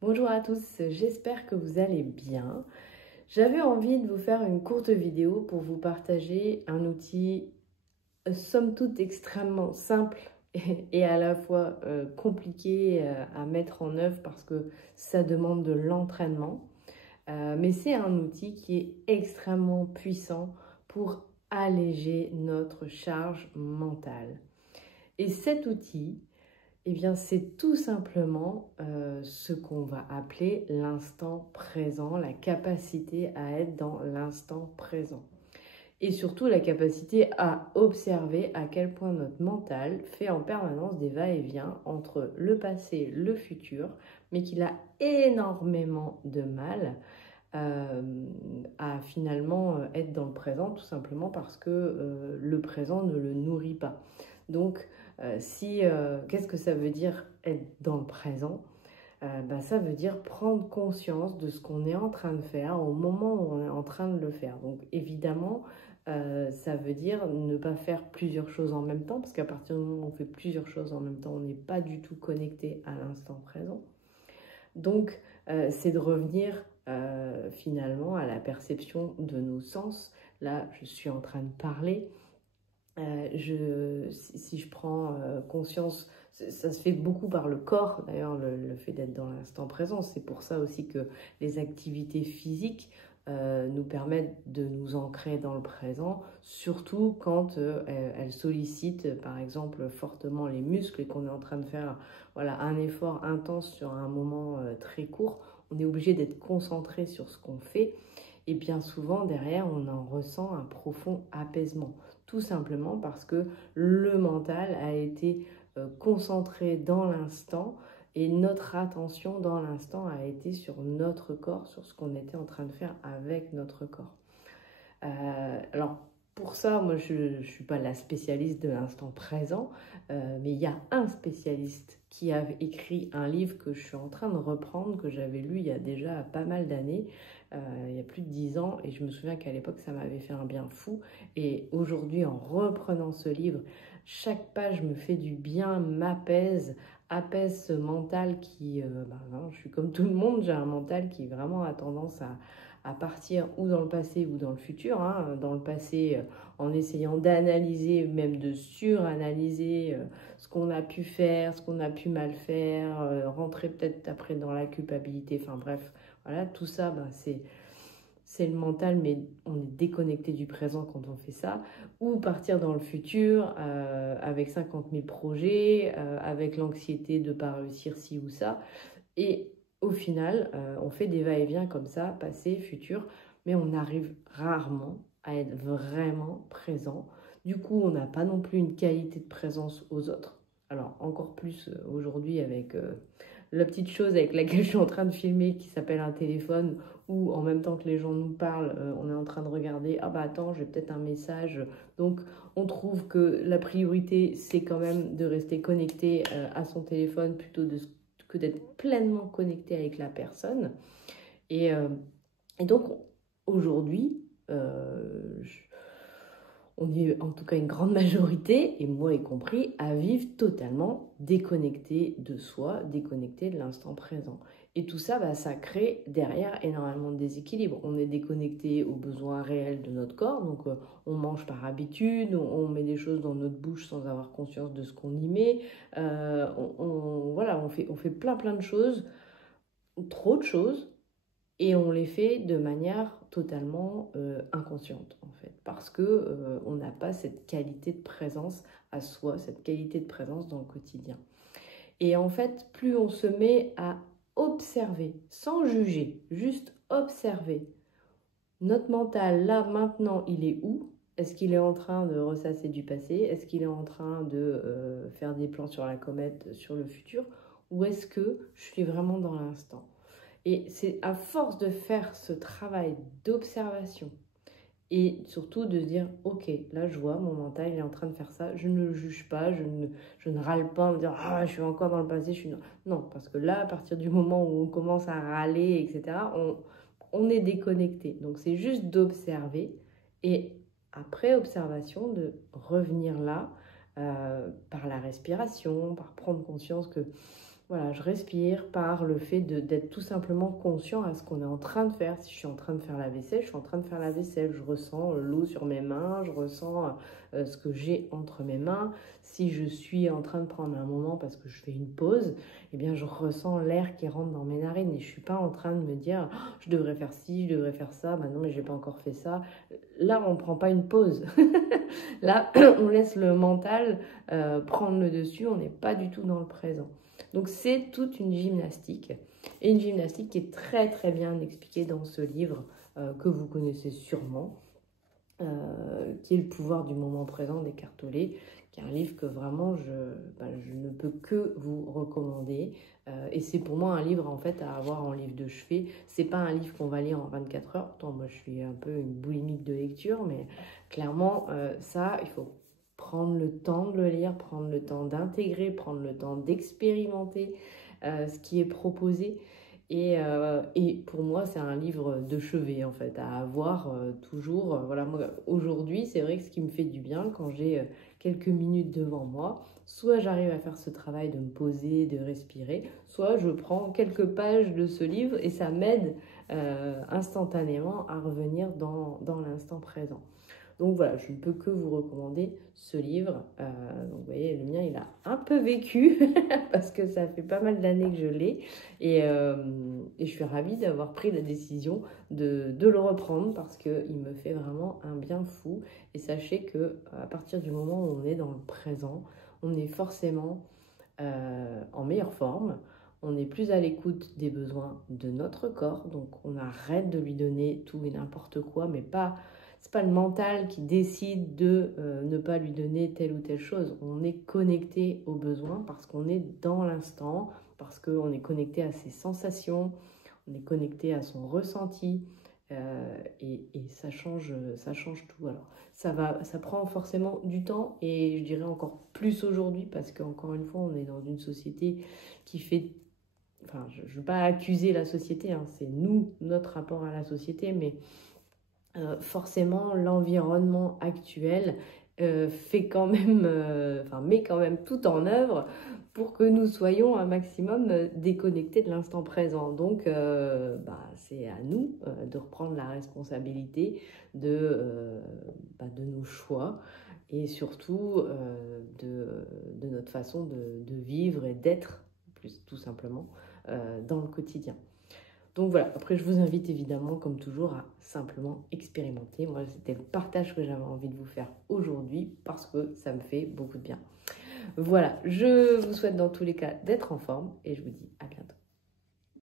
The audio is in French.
Bonjour à tous, j'espère que vous allez bien. J'avais envie de vous faire une courte vidéo pour vous partager un outil somme toute extrêmement simple et à la fois compliqué à mettre en œuvre parce que ça demande de l'entraînement. Mais c'est un outil qui est extrêmement puissant pour alléger notre charge mentale. Et cet outil, eh bien, c'est tout simplement ce qu'on va appeler l'instant présent, la capacité à être dans l'instant présent. Et surtout la capacité à observer à quel point notre mental fait en permanence des va-et-vient entre le passé et le futur, mais qu'il a énormément de mal à finalement être dans le présent, tout simplement parce que le présent ne le nourrit pas. Donc, qu'est-ce que ça veut dire être dans le présent? Ça veut dire prendre conscience de ce qu'on est en train de faire au moment où on est en train de le faire. Donc évidemment, ça veut dire ne pas faire plusieurs choses en même temps, parce qu'à partir du moment où on fait plusieurs choses en même temps, on n'est pas du tout connecté à l'instant présent. Donc c'est de revenir finalement à la perception de nos sens. Là, je suis en train de parler. Si je prends conscience, ça se fait beaucoup par le corps, d'ailleurs, le fait d'être dans l'instant présent. C'est pour ça aussi que les activités physiques nous permettent de nous ancrer dans le présent, surtout quand elles sollicitent, par exemple, fortement les muscles et qu'on est en train de faire voilà, un effort intense sur un moment très court. On est obligé d'être concentré sur ce qu'on fait. Et bien souvent, derrière, on en ressent un profond apaisement. Tout simplement parce que le mental a été concentré dans l'instant et notre attention dans l'instant a été sur notre corps, sur ce qu'on était en train de faire avec notre corps. Alors, pour ça, moi, je ne suis pas la spécialiste de l'instant présent, mais il y a un spécialiste qui a écrit un livre que je suis en train de reprendre, que j'avais lu il y a déjà pas mal d'années, il y a plus de 10 ans, et je me souviens qu'à l'époque, ça m'avait fait un bien fou. Et aujourd'hui, en reprenant ce livre, chaque page me fait du bien, apaise ce mental qui, je suis comme tout le monde, j'ai un mental qui vraiment a tendance à partir ou dans le passé ou dans le futur. Hein. Dans le passé, en essayant d'analyser, même de suranalyser ce qu'on a pu faire, ce qu'on a pu mal faire, rentrer peut-être après dans la culpabilité, enfin bref, voilà, tout ça, c'est le mental, mais on est déconnecté du présent quand on fait ça, ou partir dans le futur avec 50 000 projets, avec l'anxiété de ne pas réussir ci ou ça, et au final, on fait des va-et-vient comme ça, passé, futur, mais on arrive rarement à être vraiment présent. Du coup, on n'a pas non plus une qualité de présence aux autres. Alors, encore plus aujourd'hui avec la petite chose avec laquelle je suis en train de filmer qui s'appelle un téléphone, où en même temps que les gens nous parlent, on est en train de regarder, ah bah attends, j'ai peut-être un message. Donc, on trouve que la priorité, c'est quand même de rester connecté à son téléphone plutôt que d'être pleinement connecté avec la personne. Et, euh, et donc, aujourd'hui, on est en tout cas une grande majorité, et moi y compris, à vivre totalement déconnecté de soi, déconnecté de l'instant présent. Et tout ça, ça crée derrière énormément de déséquilibre. On est déconnecté aux besoins réels de notre corps, donc on mange par habitude, on met des choses dans notre bouche sans avoir conscience de ce qu'on y met. Voilà, on fait plein de choses, trop de choses, et on les fait de manière totalement inconsciente, en fait, parce que on n'a pas cette qualité de présence à soi, cette qualité de présence dans le quotidien. Et en fait, plus on se met à observer, sans juger, juste observer, notre mental, là, maintenant, il est où? Est-ce qu'il est en train de ressasser du passé? Est-ce qu'il est en train de faire des plans sur la comète, sur le futur? Ou est-ce que je suis vraiment dans l'instant? Et c'est à force de faire ce travail d'observation et surtout de se dire, ok, là je vois, mon mental il est en train de faire ça, je ne le juge pas, je ne râle pas en me dire, ah je suis encore dans le passé, je suis... Non, parce que là, à partir du moment où on commence à râler, etc., on est déconnecté. Donc c'est juste d'observer et après observation, de revenir là par la respiration, par prendre conscience que Voilà, je respire par le fait d'être tout simplement conscient à ce qu'on est en train de faire. Si je suis en train de faire la vaisselle, je suis en train de faire la vaisselle. Je ressens l'eau sur mes mains, je ressens ce que j'ai entre mes mains. Si je suis en train de prendre un moment parce que je fais une pause, eh bien je ressens l'air qui rentre dans mes narines et je ne suis pas en train de me dire oh, je devrais faire ci, je devrais faire ça, bah non mais je n'ai pas encore fait ça. Là, on ne prend pas une pause. Là, on laisse le mental prendre le dessus, on n'est pas du tout dans le présent. Donc c'est toute une gymnastique, et une gymnastique qui est très très bien expliquée dans ce livre que vous connaissez sûrement, qui est Le pouvoir du moment présent d'Eckhart Tolle, qui est un livre que vraiment je ne peux que vous recommander. Et c'est pour moi un livre en fait à avoir en livre de chevet. C'est pas un livre qu'on va lire en 24 heures. Pourtant moi je suis un peu une boulimique de lecture, mais clairement ça il faut prendre le temps de le lire, prendre le temps d'intégrer, prendre le temps d'expérimenter ce qui est proposé. Et pour moi, c'est un livre de chevet, en fait, à avoir toujours. Voilà, moi, aujourd'hui, c'est vrai que ce qui me fait du bien, quand j'ai quelques minutes devant moi, soit j'arrive à faire ce travail de me poser, de respirer, soit je prends quelques pages de ce livre et ça m'aide instantanément à revenir dans l'instant présent. Donc voilà, je ne peux que vous recommander ce livre. Donc vous voyez, le mien, il a un peu vécu parce que ça fait pas mal d'années que je l'ai. Et je suis ravie d'avoir pris la décision de le reprendre parce qu'il me fait vraiment un bien fou. Et sachez qu'à partir du moment où on est dans le présent, on est forcément en meilleure forme. On est plus à l'écoute des besoins de notre corps. Donc on arrête de lui donner tout et n'importe quoi, mais pas... C'est pas le mental qui décide de ne pas lui donner telle ou telle chose. On est connecté aux besoins parce qu'on est dans l'instant, parce qu'on est connecté à ses sensations, on est connecté à son ressenti et ça change tout. Alors ça prend forcément du temps et je dirais encore plus aujourd'hui parce qu'encore une fois on est dans une société qui fait... Enfin, je ne veux pas accuser la société, hein, c'est nous, notre rapport à la société, mais... forcément, l'environnement actuel fait quand même, met quand même tout en œuvre pour que nous soyons un maximum déconnectés de l'instant présent. Donc, c'est à nous de reprendre la responsabilité de nos choix et surtout de notre façon de vivre et d'être, plus tout simplement, dans le quotidien. Donc voilà, après je vous invite évidemment comme toujours à simplement expérimenter. Moi c'était le partage que j'avais envie de vous faire aujourd'hui parce que ça me fait beaucoup de bien. Voilà, je vous souhaite dans tous les cas d'être en forme et je vous dis à bientôt.